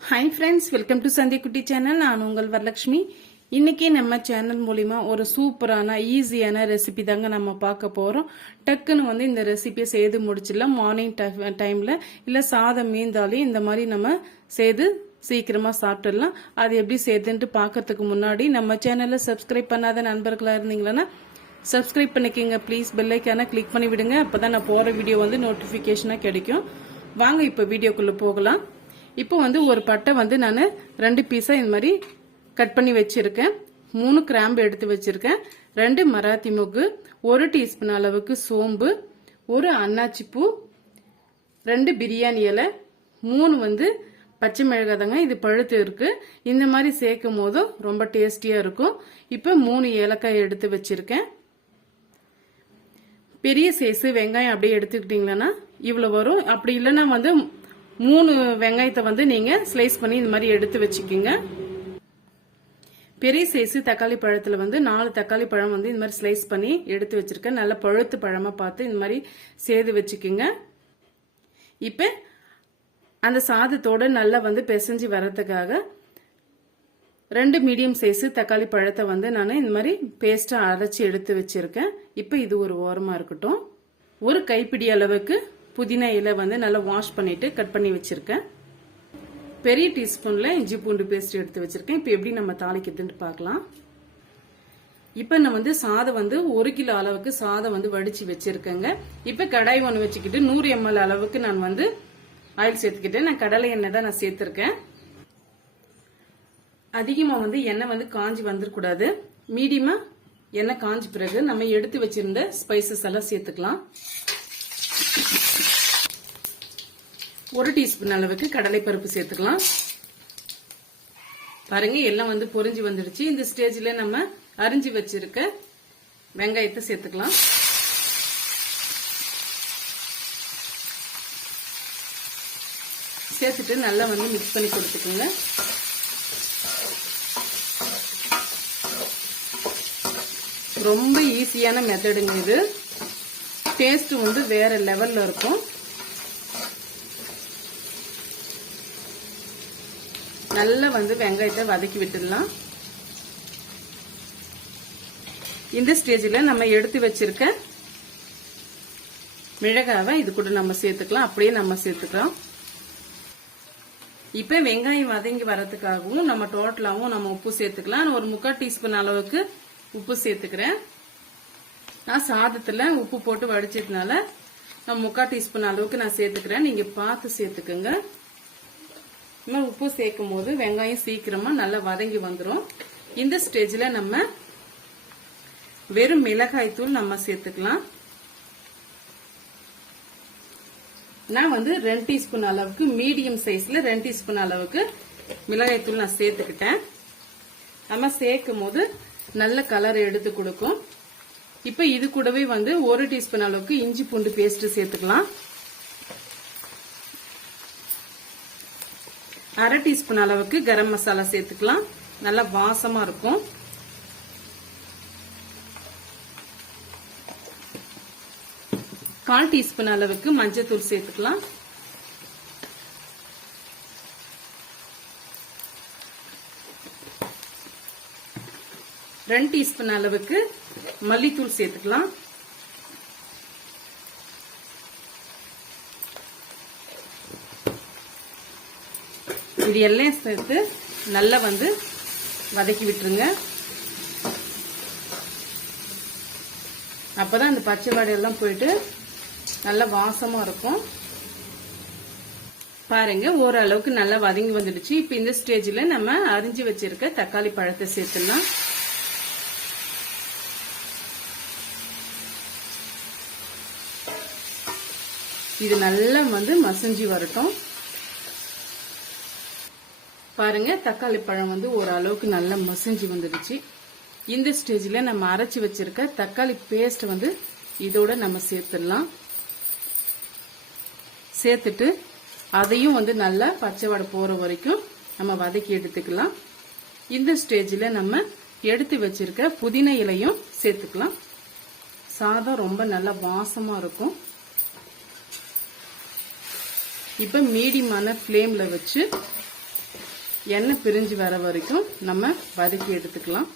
Hi friends welcome to சந்தி குட்டி channel நான் உங்கள் வரலட்சுமி. இன்னைக்கு நம்ம சேனல் மூலிமா ஒரு சூப்பரான ஈஸியான ரெசிபி தாங்க நம்ம பார்க்க போகிறோம் டக்குன்னு வந்து இந்த ரெசிபியை செய்து முடிச்சிடலாம். மார்னிங் டைமில் இல்லை சாதம் மீந்தாலே இந்த மாதிரி நம்ம செய்து சீக்கிரமாக சாப்பிட்டுடலாம். அது எப்படி செய்துன்ட்டு பார்க்கறதுக்கு முன்னாடி நம்ம சேனலில் சப்ஸ்கிரைப் பண்ணாத நண்பர்களாக இருந்தீங்களன்னா சப்ஸ்கிரைப் பண்ணிக்கோங்க. ப்ளீஸ் பெல்லைக்கான கிளிக் பண்ணி விடுங்க அப்போ தான் நான் போகிற வீடியோ வந்து நோட்டிஃபிகேஷனாக கிடைக்கும். வாங்க இப்போ வீடியோக்குள்ளே போகலாம். இப்போ வந்து ஒரு பட்டை வந்து நான் ரெண்டு பீஸாக இந்த மாதிரி கட் பண்ணி வச்சுருக்கேன். மூணு கிராம்பு எடுத்து வச்சுருக்கேன். ரெண்டு மராத்தி மொக்கு ஒரு டீஸ்பூன் அளவுக்கு சோம்பு ஒரு அன்னாச்சி பூ ரெண்டு பிரியாணி இலை மூணு வந்து பச்சை மிளகாய் தாங்க இது பழுத்து இருக்கு. இந்த மாதிரி சேர்க்கும் போதும் ரொம்ப டேஸ்டியா இருக்கும். இப்போ மூணு ஏலக்காய் எடுத்து வச்சிருக்கேன். பெரிய சைஸ் வெங்காயம் அப்படியே எடுத்துக்கிட்டீங்கன்னா இவ்வளோ வரும். அப்படி இல்லைன்னா வந்து மூணு வெங்காயத்தை வந்து நீங்கள் ஸ்லைஸ் பண்ணி இந்த மாதிரி எடுத்து வச்சுக்கோங்க. பெரிய சைஸு தக்காளி பழத்தில் வந்து நாலு தக்காளி பழம் வந்து இந்த மாதிரி ஸ்லைஸ் பண்ணி எடுத்து வச்சுருக்கேன். நல்ல பழுத்து பழமாக பார்த்து இந்த மாதிரி சேர்த்து வச்சுக்கோங்க. இப்போ அந்த சாதத்தோட நல்லா வந்து பிசைஞ்சு வர்றதுக்காக ரெண்டு மீடியம் சைஸு தக்காளி பழத்தை வந்து நான் இந்த மாதிரி பேஸ்ட்டாக அரைச்சி எடுத்து வச்சுருக்கேன். இப்போ இது ஒரு ஓரமாக இருக்கட்டும். ஒரு கைப்பிடி அளவுக்கு புதினா இலை வந்து நல்லா வாஷ் பண்ணிட்டு கட் பண்ணி வச்சிருக்கேன். பெரிய டீஸ்பூன்ல இஞ்சி பூண்டு பேஸ்ட் எடுத்து வச்சிருக்கேன். இப்போ எப்படி நம்ம தாளிக்கிறதுன்னு பார்க்கலாம். இப்போ நான் வந்து சாதம் வந்து ஒரு கிலோ அளவுக்கு சாதம் வந்து வடிச்சு வச்சிருக்கேங்க. இப்போ கடாய் ஒன்று வச்சுக்கிட்டு நூறு எம்எல் அளவுக்கு நான் வந்து ஆயில் சேர்த்துக்கிட்டேன். நான் கடலை எண்ணெய் தான் நான் சேர்த்துருக்கேன். அதிகமாக வந்து எண்ணெய் வந்து காஞ்சி வந்துடக்கூடாது மீடியமாக எண்ணெய் காஞ்சி பிறகு நம்ம எடுத்து வச்சிருந்த ஸ்பைசஸ் எல்லாம் சேர்த்துக்கலாம். ஒரு டீஸ்பூன் அளவுக்கு கடலைப்பருப்பு சேர்த்துக்கலாம். பாருங்க எல்லாம் வந்து பொரிஞ்சு வந்துடுச்சு. இந்த ஸ்டேஜ்ல நம்ம அரிஞ்சு வச்சிருக்க வெங்காயத்தை சேர்த்துக்கலாம். சேர்த்துட்டு நல்லா வந்து மிக்ஸ் பண்ணி கொடுத்துக்கோங்க. ரொம்ப ஈஸியான மெத்தடுங்க இது. டேஸ்ட் வந்து வேற லெவல்ல இருக்கும். நல்லா வந்து வெங்காயத்தை வதக்கி விட்டுடலாம். இந்த ஸ்டேஜில் நம்ம எடுத்து வச்சிருக்க மிளகாவை இது கூட நம்ம சேர்த்துக்கலாம். அப்படியே நம்ம சேர்த்துக்கலாம். இப்போ வெங்காயம் வதங்கி வரதுக்காகவும் நம்ம டோட்டலாகவும் நம்ம உப்பு சேர்த்துக்கலாம். ஒரு முக்கால் டீஸ்பூன் அளவுக்கு உப்பு சேர்த்துக்கிறேன். நான் சாதத்தில் உப்பு போட்டு வடிச்சதுனால நான் முக்கால் டீஸ்பூன் அளவுக்கு நான் சேர்த்துக்கிறேன். நீங்கள் பார்த்து சேர்த்துக்கோங்க. நம்ம உப்பு சேர்க்கும் போது வெங்காயம் சீக்கிரமா நல்லா வதங்கி வந்துடும் இந்த ஸ்டேஜில் நம்ம வெறும் மிளகாய் தூள் நம்ம சேர்த்துக்கலாம். நான் வந்து ரெண்டு டீஸ்பூன் அளவுக்கு மீடியம் சைஸ்ல ரெண்டு டீஸ்பூன் அளவுக்கு மிளகாய் தூள் நான் சேர்த்துக்கிட்டேன். நம்ம சேர்க்கும் போது நல்ல கலர் எடுத்து கொடுக்கும். இப்போ இது கூடவே வந்து ஒரு டீஸ்பூன் அளவுக்கு இஞ்சி பூண்டு பேஸ்ட் சேர்த்துக்கலாம். அரை டீஸ்பூன் அளவுக்கு கரம் மசாலா சேர்த்துக்கலாம். நல்லா வாசமா இருக்கும். கால் டீஸ்பூன் அளவுக்கு மஞ்சத்தூள் சேர்த்துக்கலாம். ரெண்டு டீஸ்பூன் அளவுக்கு மல்லித்தூள் சேர்த்துக்கலாம். இது எல்லாம் சேர்த்து நல்லா வந்து வதக்கி விட்டுருங்க. அப்பதான் அந்த பச்சை வாடையெல்லாம் போயிட்டு நல்லா வாசமாக இருக்கும். பாருங்க ஓரளவுக்கு நல்லா வதங்கி வந்துடுச்சு. இப்போ இந்த ஸ்டேஜில் நம்ம அரிஞ்சு வச்சிருக்க தக்காளி பழத்தை சேர்த்துலாம் இது நல்லா வந்து மசிஞ்சு வரட்டும். பாருங்க தக்காளி பழம் வந்து ஓரளவுக்கு நல்லா மசிஞ்சு வந்துடுச்சு. இந்த ஸ்டேஜில் நம்ம அரைச்சி வச்சிருக்க தக்காளி பேஸ்ட் வந்து இதோட நம்ம சேர்த்துடலாம். சேர்த்துட்டு அதையும் வந்து நல்லா பச்சை வடை போகிற வரைக்கும் நம்ம வதக்கி எடுத்துக்கலாம். இந்த ஸ்டேஜில் நம்ம எடுத்து வச்சிருக்க புதினா இலையும் சேர்த்துக்கலாம். சாதம் ரொம்ப நல்லா வாசமாக இருக்கும். இப்போ மீடியமான ஃப்ளேமில் வச்சு எண்ணெய் பிரிஞ்சு வர வரைக்கும் நம்ம வதக்கி எடுத்துக்கலாம்.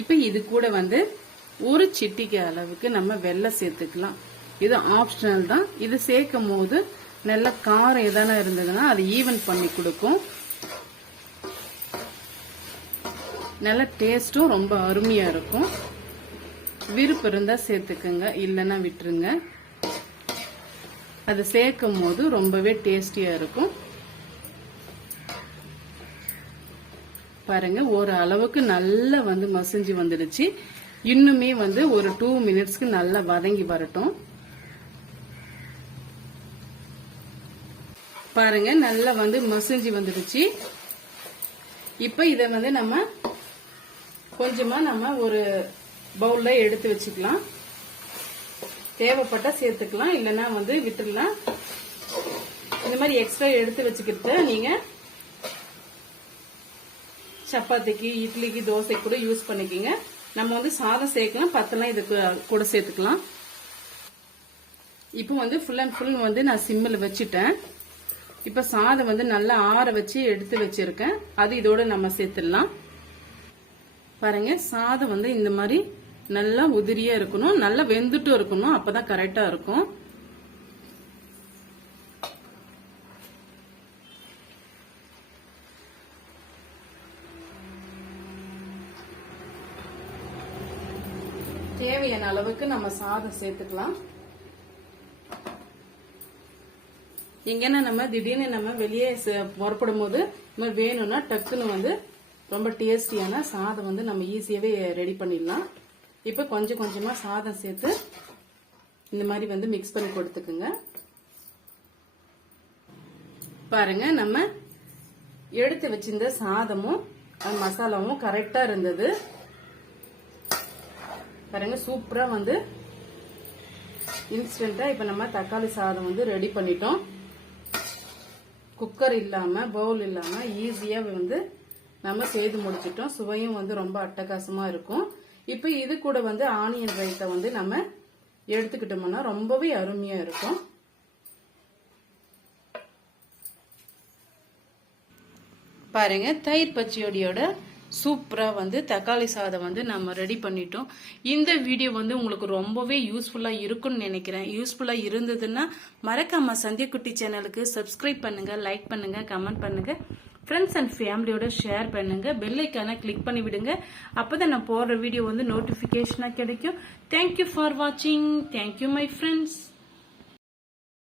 இப்போ இது கூட வந்து ஒரு சிட்டிக்கு அளவுக்கு நம்ம வெள்ளம் சேர்த்துக்கலாம். இது ஆப்ஷனல் தான். இது சேர்க்கும் போது நல்ல காரம் எதனா இருந்ததுன்னா அது ஈவன் பண்ணி கொடுக்கும். நல்ல டேஸ்ட்டும் ரொம்ப அருமையா இருக்கும். விருப்பம் இருந்தா சேர்த்துக்கோங்க இல்லைன்னா விட்டுருங்க. அது சேர்க்கும் போது ரொம்பவே டேஸ்டியா இருக்கும். பாருங்க ஒரு அளவுக்கு நல்லா வந்து மசிஞ்சு வந்துடுச்சு. இன்னுமே வந்து ஒரு டூ மினிட்ஸ்க்கு நல்லா வதங்கி வரட்டும். பாருங்க நல்லா வந்து மசிஞ்சு வந்துடுச்சு. இப்போ இதை வந்து நம்ம கொஞ்சமா நம்ம ஒரு பவுல்ல எடுத்து வச்சுக்கலாம். தேவைப்பட்டா சேர்த்துக்கலாம் இல்லைன்னா வந்து விட்டுடலாம். இந்த மாதிரி எக்ஸ்ட்ரா எடுத்து வச்சுக்கிட்டு நீங்க சப்பாத்திக்கு இட்லிக்கு தோசைக்கு கூட யூஸ் பண்ணிக்கிங்க. நம்ம வந்து சாதம் சேர்க்கலாம் பத்தெல்லாம் இதுக்கு கூட சேர்த்துக்கலாம். இப்போ வந்து ஃபுல் அண்ட் ஃபுல் வந்து நான் சிம்மில் வச்சுட்டேன். இப்போ சாதம் வந்து நல்லா ஆற வச்சு எடுத்து வச்சிருக்கேன். அது இதோட நம்ம சேர்த்துடலாம். பாருங்க சாதம் வந்து இந்த மாதிரி நல்லா உதிரியா இருக்கணும். நல்லா வெந்துட்டும் இருக்கணும். அப்பதான் கரெக்டா இருக்கும். தேவையான அளவுக்கு நம்ம சாதம் சேர்த்துக்கலாம். எங்கன்னா நம்ம திடீர்னு நம்ம வெளியே புறப்படும் போது இந்த மாதிரி வேணும்னா டக்குன்னு வந்து ரொம்ப டேஸ்டியான சாதம் வந்து நம்ம ஈஸியாவே ரெடி பண்ணிடலாம். இப்போ கொஞ்சம் கொஞ்சமாக சாதம் சேர்த்து இந்த மாதிரி வந்து மிக்ஸ் பண்ணி கொடுத்துக்குங்க. பாருங்க நம்ம எடுத்து வச்சிருந்த சாதமும் மசாலாவும் கரெக்டா இருந்தது. பாருங்க சூப்பரா வந்து இன்ஸ்டன்டா இப்ப நம்ம தக்காளி சாதம் வந்து ரெடி பண்ணிட்டோம். குக்கர் இல்லாம பவுல் இல்லாம ஈஸியா வந்து நம்ம செய்து முடிச்சிட்டோம். சுவையும் வந்து ரொம்ப அட்டகாசமா இருக்கும். இப்போ இது கூட வந்து ஆனியன் ரைத்தை வந்து நம்ம எடுத்துக்கிட்டோம்னா ரொம்பவே அருமையா இருக்கும். பாருங்க தயிர் பச்சடியோட சூப்பராக வந்து தக்காளி சாதம் வந்து நம்ம ரெடி பண்ணிட்டோம். இந்த வீடியோ வந்து உங்களுக்கு ரொம்பவே யூஸ்ஃபுல்லாக இருக்கும்னு நினைக்கிறேன். யூஸ்ஃபுல்லாக இருந்ததுன்னா மறக்காம சந்தியக்குட்டி சேனலுக்கு சப்ஸ்கிரைப் பண்ணுங்கள் லைக் பண்ணுங்க கமெண்ட் பண்ணுங்கள் ஃப்ரெண்ட்ஸ் அண்ட் ஃபேமிலியோட ஷேர் பண்ணுங்க. பெல்லைக்கான கிளிக் பண்ணி விடுங்க. அப்போ தான் நான் போடுற வீடியோ வந்து நோட்டிஃபிகேஷனாக கிடைக்கும். தேங்க்யூ ஃபார் வாட்சிங் தேங்க்யூ மை ஃப்ரெண்ட்ஸ்